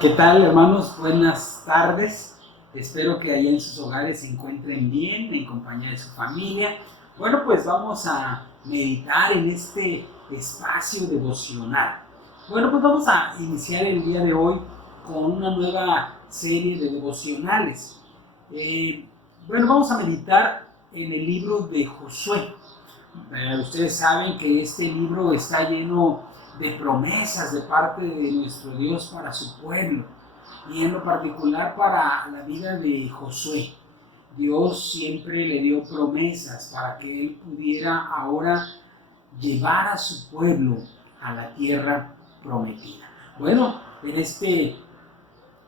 ¿Qué tal, hermanos? Buenas tardes. Espero que allá en sus hogares se encuentren bien, en compañía de su familia. Bueno, pues vamos a meditar en este espacio devocional. Bueno, pues vamos a iniciar el día de hoy con una nueva serie de devocionales. Bueno, vamos a meditar en el libro de Josué. Ustedes saben que este libro está lleno de promesas de parte de nuestro Dios para su pueblo y en lo particular para la vida de Josué. Dios siempre le dio promesas para que él pudiera ahora llevar a su pueblo a la tierra prometida. Bueno, en este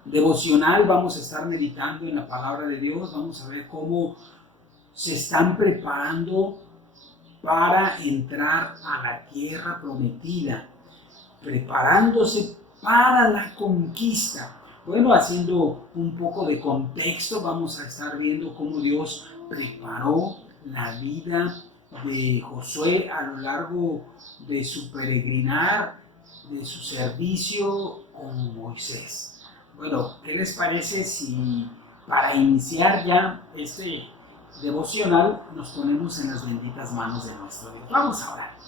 devocional vamos a estar meditando en la palabra de Dios, vamos a ver cómo se están preparando para entrar a la tierra prometida, preparándose para la conquista. Bueno, haciendo un poco de contexto, vamos a estar viendo cómo Dios preparó la vida de Josué a lo largo de su peregrinar, de su servicio con Moisés. Bueno, ¿qué les parece si para iniciar ya este devocional nos ponemos en las benditas manos de nuestro Dios? Vamos a orar.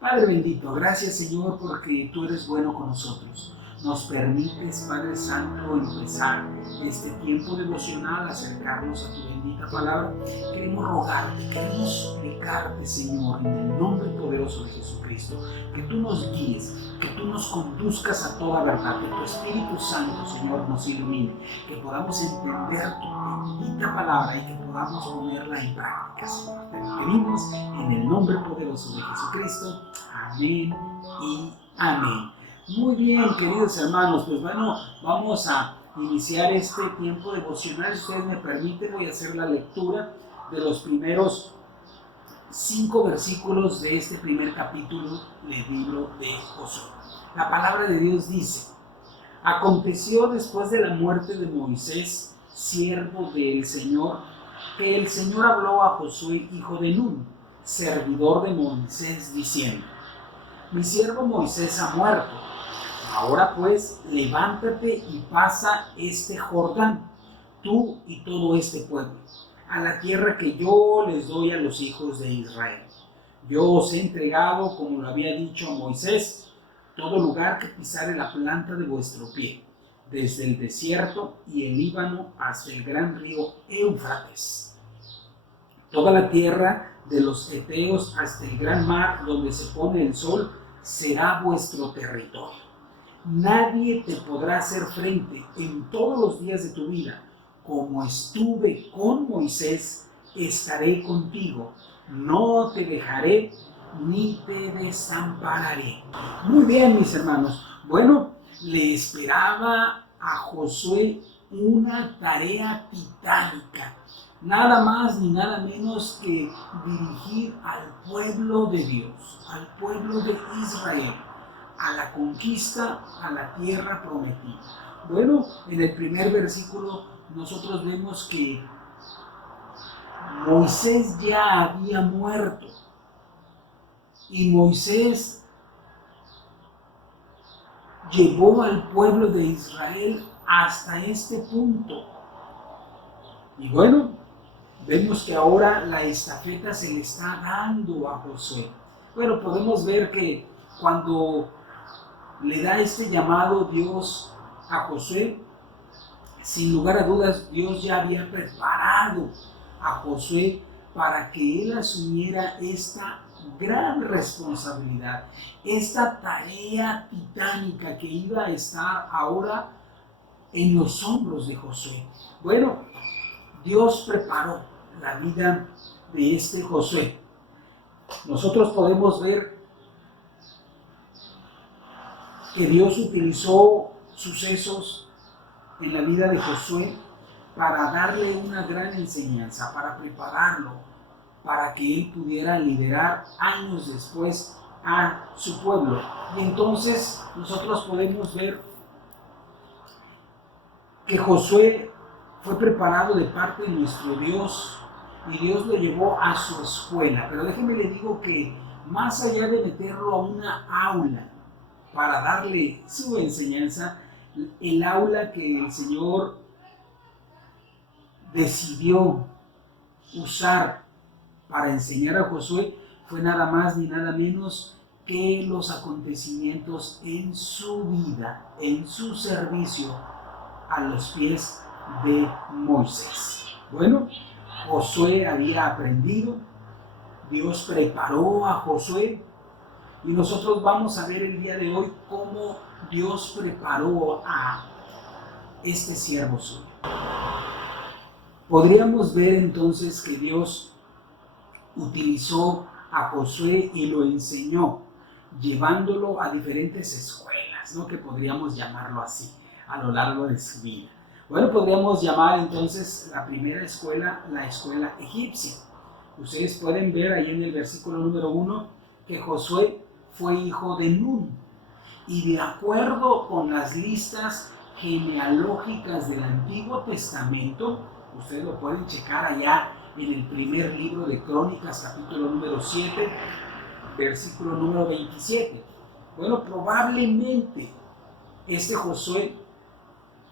Padre bendito, gracias Señor porque tú eres bueno con nosotros. Nos permites, Padre Santo, empezar este tiempo devocional, acercarnos a tu bendita palabra. Queremos rogarte, queremos suplicarte, Señor, en el nombre poderoso de Jesucristo, que tú nos guíes, que tú nos conduzcas a toda verdad, que tu Espíritu Santo, Señor, nos ilumine, que podamos entender tu bendita palabra y que podamos ponerla en práctica, Señor. Te lo pedimos en el nombre poderoso de Jesucristo. Amén y amén. Muy bien, queridos hermanos, pues bueno, vamos a iniciar este tiempo devocional. Si ustedes me permiten, voy a hacer la lectura de los primeros 5 versículos de este primer capítulo del libro de Josué. La palabra de Dios dice: aconteció después de la muerte de Moisés, siervo del Señor, que el Señor habló a Josué, hijo de Nun, servidor de Moisés, diciendo: mi siervo Moisés ha muerto. Ahora pues, levántate y pasa este Jordán, tú y todo este pueblo, a la tierra que yo les doy a los hijos de Israel. Yo os he entregado, como lo había dicho a Moisés, todo lugar que pisare la planta de vuestro pie, desde el desierto y el Líbano hasta el gran río Éufrates. Toda la tierra de los heteos hasta el gran mar donde se pone el sol será vuestro territorio. Nadie te podrá hacer frente en todos los días de tu vida. Como estuve con Moisés, estaré contigo. No te dejaré ni te desampararé. Muy bien, mis hermanos. Bueno, le esperaba a Josué una tarea titánica. Nada más ni nada menos que dirigir al pueblo de Dios, al pueblo de Israel, a la conquista, a la tierra prometida. Bueno, en el primer versículo nosotros vemos que Moisés ya había muerto y Moisés llevó al pueblo de Israel hasta este punto. Y bueno, vemos que ahora la estafeta se le está dando a Josué. Bueno, podemos ver que cuando le da este llamado Dios a Josué, sin lugar a dudas Dios ya había preparado a Josué para que él asumiera esta gran responsabilidad, esta tarea titánica que iba a estar ahora en los hombros de Josué. Bueno, Dios preparó la vida de este Josué. Nosotros podemos ver que Dios utilizó sucesos en la vida de Josué para darle una gran enseñanza, para prepararlo, para que él pudiera liderar años después a su pueblo. Y entonces nosotros podemos ver que Josué fue preparado de parte de nuestro Dios y Dios lo llevó a su escuela. Pero déjeme le digo que más allá de meterlo a una aula para darle su enseñanza, el aula que el Señor decidió usar para enseñar a Josué fue nada más ni nada menos que los acontecimientos en su vida, en su servicio a los pies de Moisés. Bueno, Josué había aprendido, Dios preparó a Josué y nosotros vamos a ver el día de hoy cómo Dios preparó a este siervo suyo. Podríamos ver entonces que Dios utilizó a Josué y lo enseñó, llevándolo a diferentes escuelas, ¿no? Que podríamos llamarlo así, a lo largo de su vida. Bueno, podríamos llamar entonces la primera escuela la escuela egipcia. Ustedes pueden ver ahí en el versículo número 1 que Josué fue hijo de Nun. Y de acuerdo con las listas genealógicas del Antiguo Testamento, ustedes lo pueden checar allá en el primer libro de Crónicas, capítulo número 7, versículo número 27. Bueno, probablemente este Josué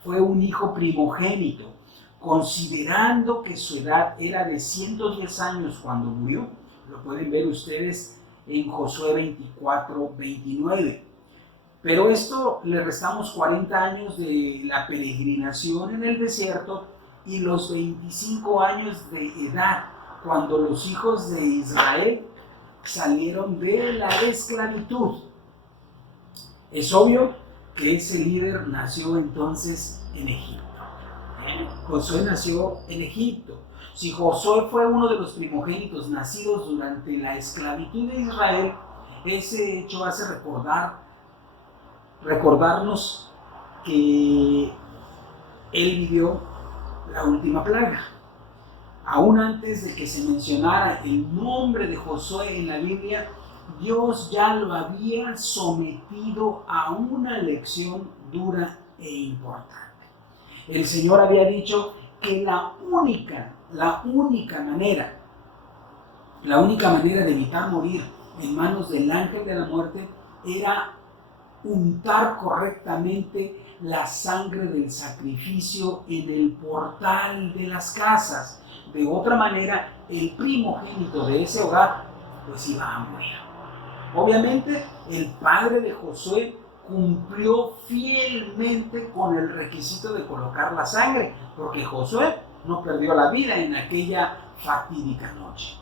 fue un hijo primogénito, considerando que su edad era de 110 años cuando murió. Lo pueden ver ustedes en Josué 24, 29. Pero esto le restamos 40 años de la peregrinación en el desierto y los 25 años de edad cuando los hijos de Israel salieron de la esclavitud. Es obvio que ese líder nació entonces en Egipto. Josué nació en Egipto. Si Josué fue uno de los primogénitos nacidos durante la esclavitud de Israel, ese hecho hace recordarnos que él vivió la última plaga. Aún antes de que se mencionara el nombre de Josué en la Biblia, Dios ya lo había sometido a una lección dura e importante. El Señor había dicho que la única manera de evitar morir en manos del ángel de la muerte era untar correctamente la sangre del sacrificio en el portal de las casas. De otra manera, el primogénito de ese hogar pues iba a morir. Obviamente, el padre de Josué cumplió fielmente con el requisito de colocar la sangre, porque Josué no perdió la vida en aquella fatídica noche.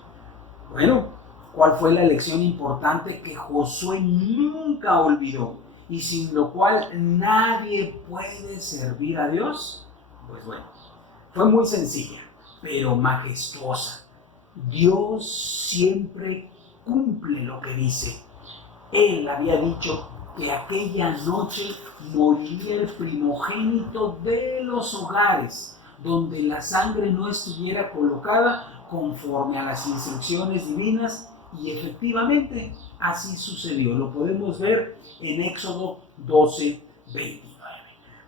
Bueno, ¿cuál fue la lección importante que Josué nunca olvidó y sin lo cual nadie puede servir a Dios? Pues bueno, fue muy sencilla, pero majestuosa. Dios siempre cumple lo que dice. Él había dicho que aquella noche moriría el primogénito de los hogares donde la sangre no estuviera colocada conforme a las instrucciones divinas, y efectivamente así sucedió. Lo podemos ver en Éxodo 12, 29.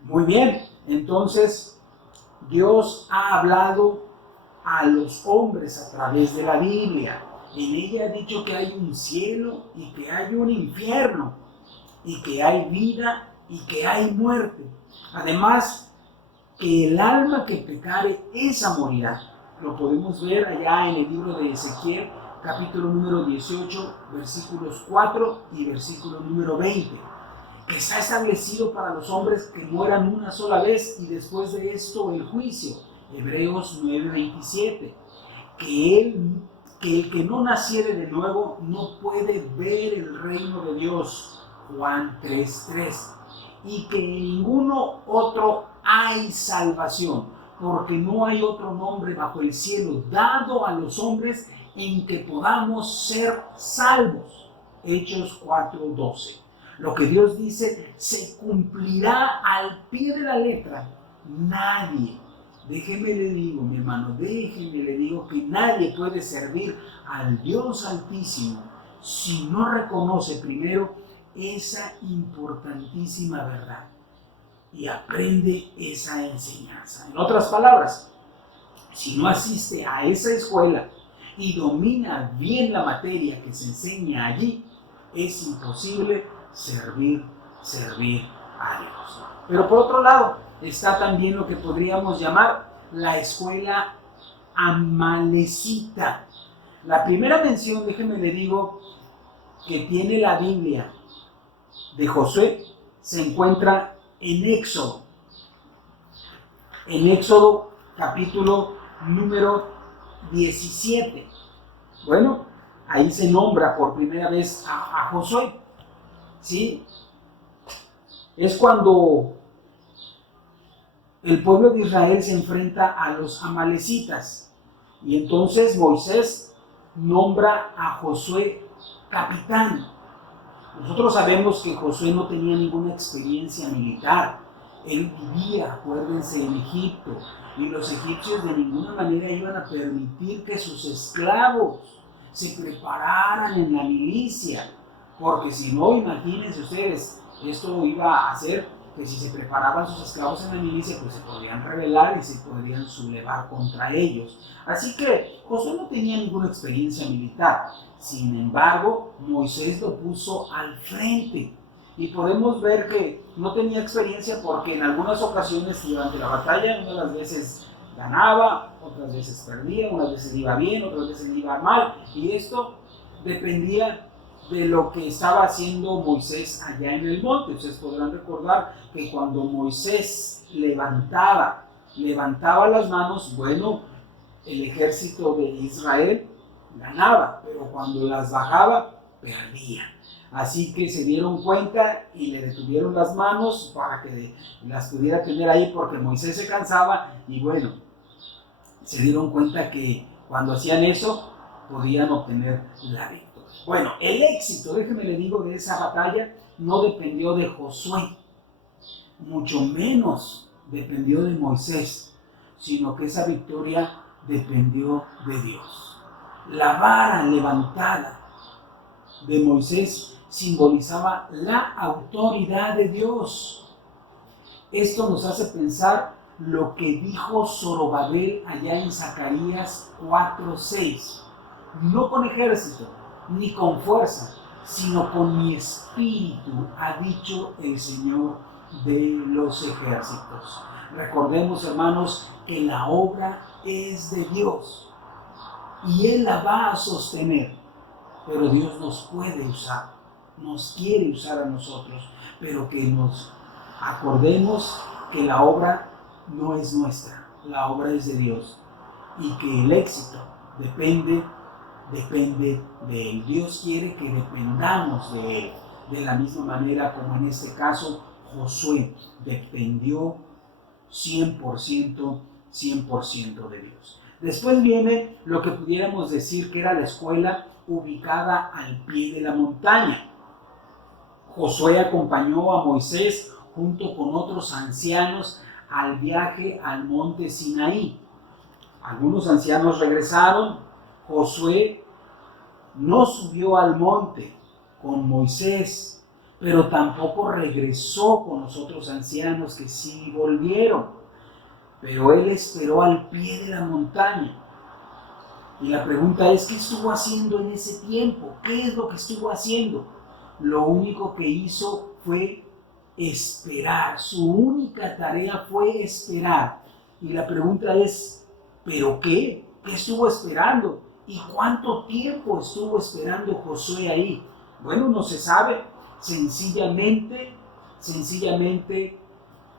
Muy bien, entonces Dios ha hablado a los hombres a través de la Biblia. En ella ha dicho que hay un cielo y que hay un infierno, y que hay vida y que hay muerte. Además, que el alma que pecare, esa morirá. Lo podemos ver allá en el libro de Ezequiel, capítulo número 18, versículos 4 y versículo número 20. Que está establecido para los hombres que mueran una sola vez y después de esto el juicio. Hebreos 9, 27. Que el que no naciere de nuevo no puede ver el reino de Dios. Juan 3:3. Y que en ninguno otro hay salvación, porque no hay otro nombre bajo el cielo dado a los hombres en que podamos ser salvos. Hechos 4:12. Lo que Dios dice se cumplirá al pie de la letra. Nadie, déjeme le digo, mi hermano, déjeme le digo que nadie puede servir al Dios Altísimo si no reconoce primero esa importantísima verdad y aprende esa enseñanza. En otras palabras, si no asiste a esa escuela y domina bien la materia que se enseña allí, es imposible servir a Dios. Pero por otro lado, está también lo que podríamos llamar la escuela amalecita. La primera mención, déjenme le digo, que tiene la Biblia de Josué se encuentra en Éxodo. En Éxodo capítulo número 17. Bueno, ahí se nombra por primera vez a Josué. ¿Sí? Es cuando el pueblo de Israel se enfrenta a los amalecitas. Y entonces Moisés nombra a Josué capitán. Nosotros sabemos que Josué no tenía ninguna experiencia militar. Él vivía, acuérdense, en Egipto. Y los egipcios de ninguna manera iban a permitir que sus esclavos se prepararan en la milicia. Porque si no, imagínense ustedes, esto iba a hacer que si se preparaban sus esclavos en la milicia, pues se podrían rebelar y se podrían sublevar contra ellos. Así que Josué no tenía ninguna experiencia militar. Sin embargo, Moisés lo puso al frente. Y podemos ver que no tenía experiencia porque en algunas ocasiones durante la batalla, unas de las veces ganaba, otras veces perdía, unas veces iba bien, otras veces iba mal. Y esto dependía de lo que estaba haciendo Moisés allá en el monte. Ustedes podrán recordar que cuando Moisés levantaba las manos, bueno, el ejército de Israel ganaba, pero cuando las bajaba, perdía. Así que se dieron cuenta y le detuvieron las manos para que las pudiera tener ahí porque Moisés se cansaba y bueno, se dieron cuenta que cuando hacían eso podían obtener la victoria. Bueno, el éxito, déjeme le digo, de esa batalla no dependió de Josué, mucho menos dependió de Moisés, sino que esa victoria dependió de Dios. La vara levantada de Moisés simbolizaba la autoridad de Dios. Esto nos hace pensar lo que dijo Zorobabel allá en Zacarías 4:6. No con ejército, ni con fuerza, sino con mi espíritu, ha dicho el Señor de los ejércitos. Recordemos, hermanos, que la obra es de Dios y Él la va a sostener, pero Dios nos puede usar, nos quiere usar a nosotros, pero que nos acordemos que la obra no es nuestra, la obra es de Dios y que el éxito depende de Él. Dios quiere que dependamos de Él, de la misma manera como en este caso Josué dependió 100% de Dios. Después viene lo que pudiéramos decir que era la escuela ubicada al pie de la montaña. Josué acompañó a Moisés junto con otros ancianos al viaje al monte Sinaí. Algunos ancianos regresaron. Josué no subió al monte con Moisés, pero tampoco regresó con los otros ancianos que sí volvieron. Pero él esperó al pie de la montaña. Y la pregunta es, ¿qué estuvo haciendo en ese tiempo? ¿Qué es lo que estuvo haciendo? Lo único que hizo fue esperar. Su única tarea fue esperar. Y la pregunta es, ¿pero qué? ¿Qué estuvo esperando? ¿Y cuánto tiempo estuvo esperando Josué ahí? Bueno, no se sabe. Sencillamente,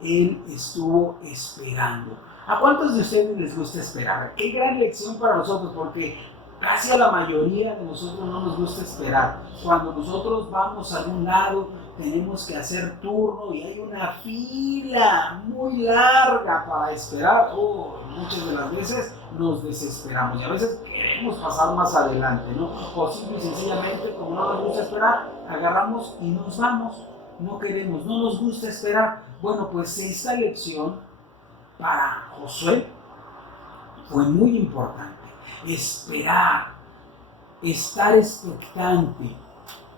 él estuvo esperando. ¿A cuántos de ustedes les gusta esperar? Qué gran lección para nosotros, porque casi a la mayoría de nosotros no nos gusta esperar. Cuando nosotros vamos a algún lado, tenemos que hacer turno y hay una fila muy larga para esperar. Muchas de las veces nos desesperamos y a veces queremos pasar más adelante, ¿no? O simple y sencillamente, como no nos gusta esperar, agarramos y nos vamos. No queremos, no nos gusta esperar. Bueno, pues esta lección para Josué fue muy importante. Esperar, estar expectante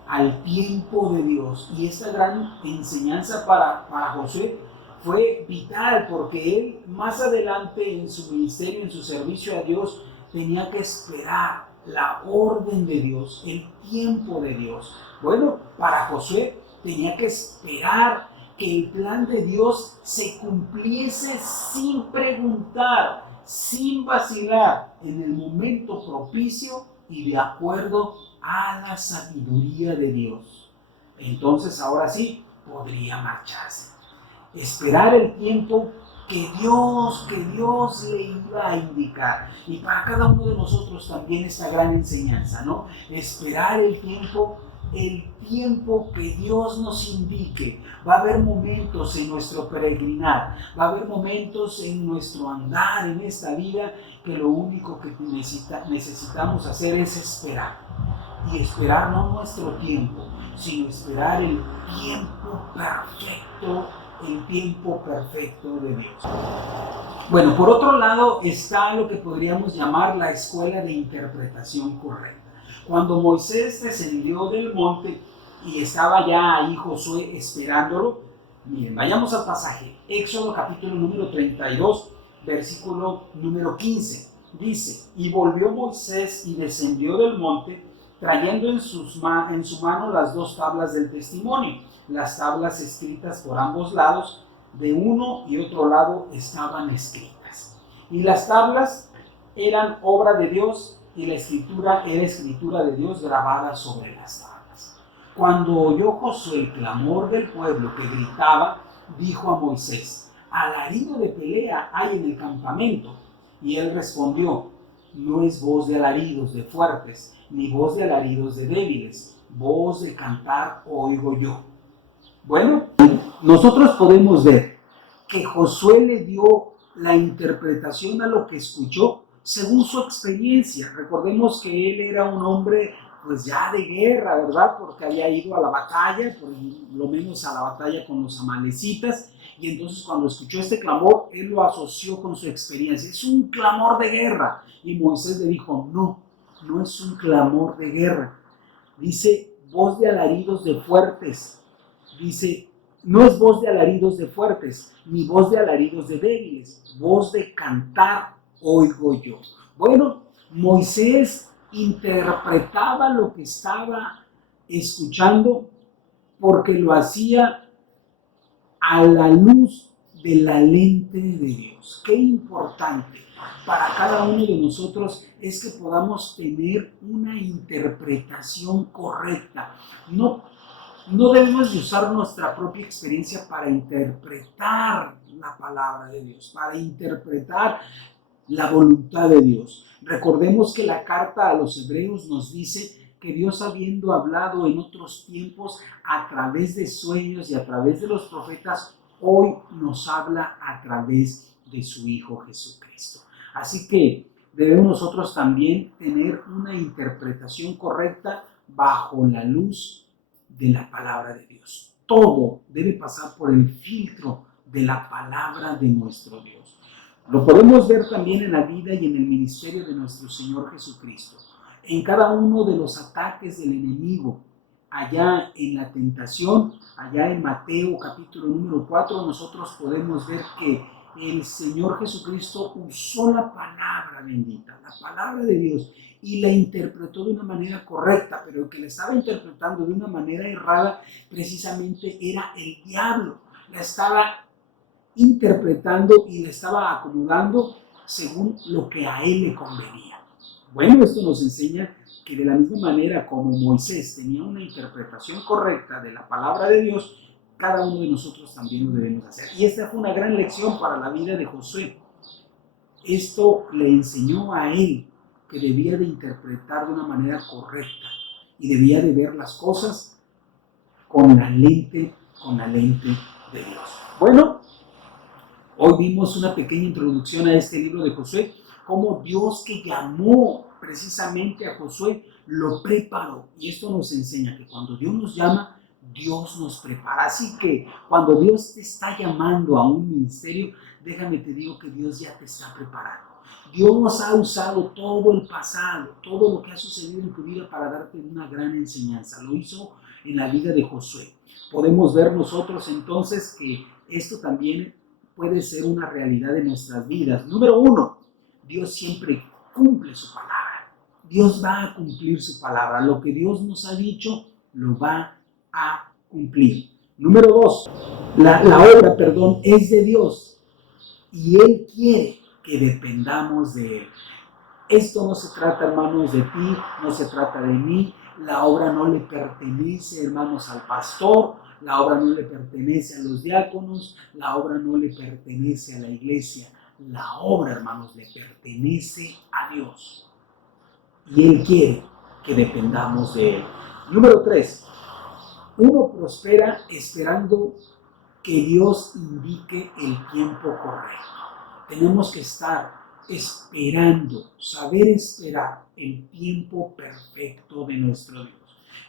al tiempo de Dios. Y esta gran enseñanza para Josué fue vital, porque él más adelante en su ministerio, en su servicio a Dios, tenía que esperar la orden de Dios, el tiempo de Dios. Bueno, para Josué tenía que esperar que el plan de Dios se cumpliese sin preguntar, sin vacilar, en el momento propicio y de acuerdo a la sabiduría de Dios. Entonces ahora sí podría marcharse. Esperar el tiempo que Dios le iba a indicar. Y para cada uno de nosotros también esta gran enseñanza, ¿no? Esperar el tiempo que Dios nos indique. Va a haber momentos en nuestro peregrinar, va a haber momentos en nuestro andar en esta vida que lo único que necesitamos hacer es esperar. Y esperar no nuestro tiempo, sino esperar el tiempo perfecto de Dios. Bueno, por otro lado está lo que podríamos llamar la escuela de interpretación correcta. Cuando Moisés descendió del monte y estaba ya ahí Josué esperándolo, miren, vayamos al pasaje. Éxodo capítulo número 32, versículo número 15. Dice, y volvió Moisés y descendió del monte, trayendo en su mano las 2 tablas del testimonio. Las tablas escritas por ambos lados, de uno y otro lado estaban escritas. Y las tablas eran obra de Dios y la escritura era escritura de Dios grabada sobre las tablas. Cuando oyó Josué el clamor del pueblo que gritaba, dijo a Moisés, alarido de pelea hay en el campamento. Y él respondió, no es voz de alaridos de fuertes, ni voz de alaridos de débiles, voz de cantar oigo yo. Bueno, nosotros podemos ver que Josué le dio la interpretación a lo que escuchó según su experiencia. Recordemos que él era un hombre pues ya de guerra, ¿verdad? Porque había ido a la batalla, por lo menos a la batalla con los amalecitas, y entonces cuando escuchó este clamor, él lo asoció con su experiencia. Es un clamor de guerra. Y Moisés le dijo, no es un clamor de guerra. Dice, voz de alaridos de fuertes. Dice, no es voz de alaridos de fuertes, ni voz de alaridos de débiles, voz de cantar oigo yo. Bueno, Moisés interpretaba lo que estaba escuchando porque lo hacía a la luz de la lente de Dios. Qué importante para cada uno de nosotros es que podamos tener una interpretación correcta. No debemos de usar nuestra propia experiencia para interpretar la palabra de Dios, para interpretar la voluntad de Dios. Recordemos que la carta a los hebreos nos dice que Dios, habiendo hablado en otros tiempos a través de sueños y a través de los profetas, hoy nos habla a través de su Hijo Jesucristo. Así que debemos nosotros también tener una interpretación correcta bajo la luz de la palabra de Dios. Todo debe pasar por el filtro de la palabra de nuestro Dios. Lo podemos ver también en la vida y en el ministerio de nuestro Señor Jesucristo. En cada uno de los ataques del enemigo, allá en la tentación, allá en Mateo capítulo número 4, nosotros podemos ver que el Señor Jesucristo usó la palabra bendita, la palabra de Dios, y la interpretó de una manera correcta, pero el que la estaba interpretando de una manera errada precisamente era el diablo. La estaba interpretando y la estaba acomodando según lo que a él le convenía. Bueno, esto nos enseña que de la misma manera como Moisés tenía una interpretación correcta de la palabra de Dios, cada uno de nosotros también lo debemos hacer. Y esta fue una gran lección para la vida de Josué. Esto le enseñó a él que debía de interpretar de una manera correcta y debía de ver las cosas con la lente de Dios. Bueno, hoy vimos una pequeña introducción a este libro de Josué, cómo Dios, que llamó precisamente a Josué, lo preparó. Y esto nos enseña que cuando Dios nos llama, Dios nos prepara. Así que cuando Dios te está llamando a un ministerio, déjame te digo que Dios ya te está preparando. Dios ha usado todo el pasado, todo lo que ha sucedido en tu vida para darte una gran enseñanza. Lo hizo en la vida de Josué. Podemos ver nosotros entonces que esto también puede ser una realidad en nuestras vidas. Número 1, Dios siempre cumple su palabra. Dios va a cumplir su palabra. Lo que Dios nos ha dicho, lo va a cumplir. Número 2, la obra, es de Dios y Él quiere que dependamos de Él. Esto no se trata, hermanos, de ti, no se trata de mí. La obra no le pertenece, hermanos, al pastor, la obra no le pertenece a los diáconos, la obra no le pertenece a la iglesia. La obra, hermanos, le pertenece a Dios. Y Él quiere que dependamos de Él. Número 3, uno prospera esperando que Dios indique el tiempo correcto. Tenemos que estar esperando, saber esperar el tiempo perfecto de nuestro Dios.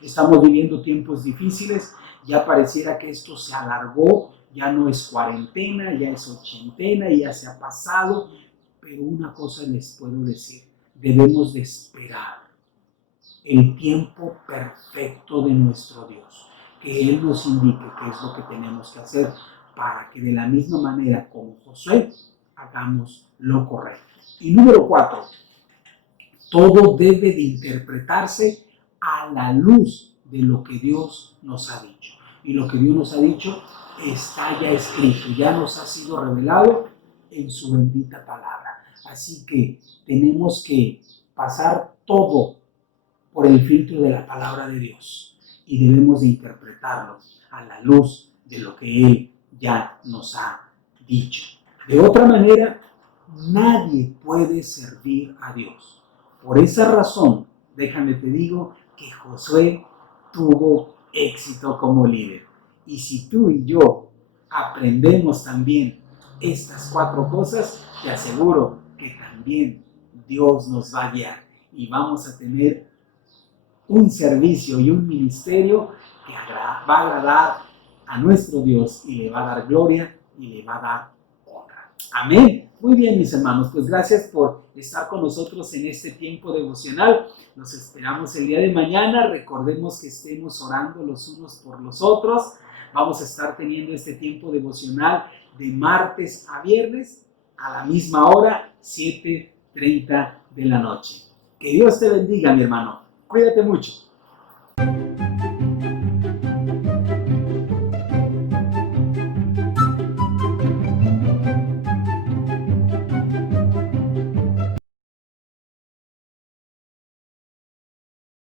Estamos viviendo tiempos difíciles, ya pareciera que esto se alargó, ya no es cuarentena, ya es ochentena, ya se ha pasado, pero una cosa les puedo decir, debemos de esperar el tiempo perfecto de nuestro Dios, que Él nos indique qué es lo que tenemos que hacer para que de la misma manera como Josué hagamos lo correcto. Y número 4, todo debe de interpretarse a la luz de lo que Dios nos ha dicho. Y lo que Dios nos ha dicho está ya escrito, ya nos ha sido revelado en su bendita palabra. Así que tenemos que pasar todo por el filtro de la palabra de Dios y debemos de interpretarlo a la luz de lo que Él ya nos ha dicho. De otra manera, nadie puede servir a Dios. Por esa razón, déjame te digo que Josué tuvo éxito como líder. Y si tú y yo aprendemos también estas 4 cosas, te aseguro que también Dios nos va a guiar y vamos a tener un servicio y un ministerio que va a agradar a nuestro Dios y le va a dar gloria y le va a dar honra. Amén. Muy bien, mis hermanos, pues gracias por estar con nosotros en este tiempo devocional. Nos esperamos el día de mañana. Recordemos que estemos orando los unos por los otros. Vamos a estar teniendo este tiempo devocional de martes a viernes a la misma hora, 7:30 de la noche. Que Dios te bendiga, mi hermano. Cuídate mucho.